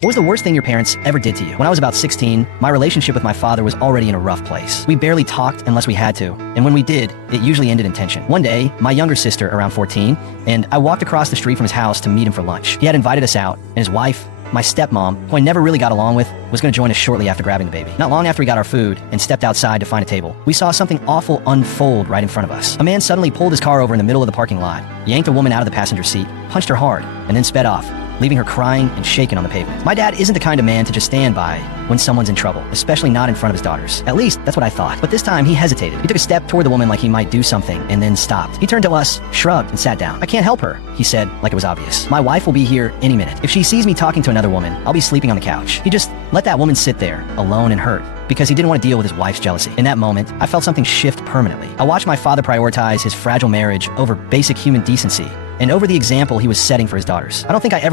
What was the worst thing your parents ever did to you? When I was about 16, my relationship with my father was already in a rough place. We barely talked unless we had to, and when we did, it usually ended in tension. One day, my younger sister, around 14, and I walked across the street from his house to meet him for lunch. He had invited us out, and his wife, my stepmom, who I never really got along with, was going to join us shortly after grabbing the baby. Not long after we got our food and stepped outside to find a table, we saw something awful unfold right in front of us. A man suddenly pulled his car over in the middle of the parking lot, yanked a woman out of the passenger seat, punched her hard, and then sped off, leaving her crying and shaken on the pavement. My dad isn't the kind of man to just stand by when someone's in trouble, especially not in front of his daughters. At least, that's what I thought. But this time, he hesitated. He took a step toward the woman like he might do something, and then stopped. He turned to us, shrugged, and sat down. "I can't help her," he said, like it was obvious. "My wife will be here any minute. If she sees me talking to another woman, I'll be sleeping on the couch." He just let that woman sit there, alone and hurt, because he didn't want to deal with his wife's jealousy. In that moment, I felt something shift permanently. I watched my father prioritize his fragile marriage over basic human decency, and over the example he was setting for his daughters. I don't think I ever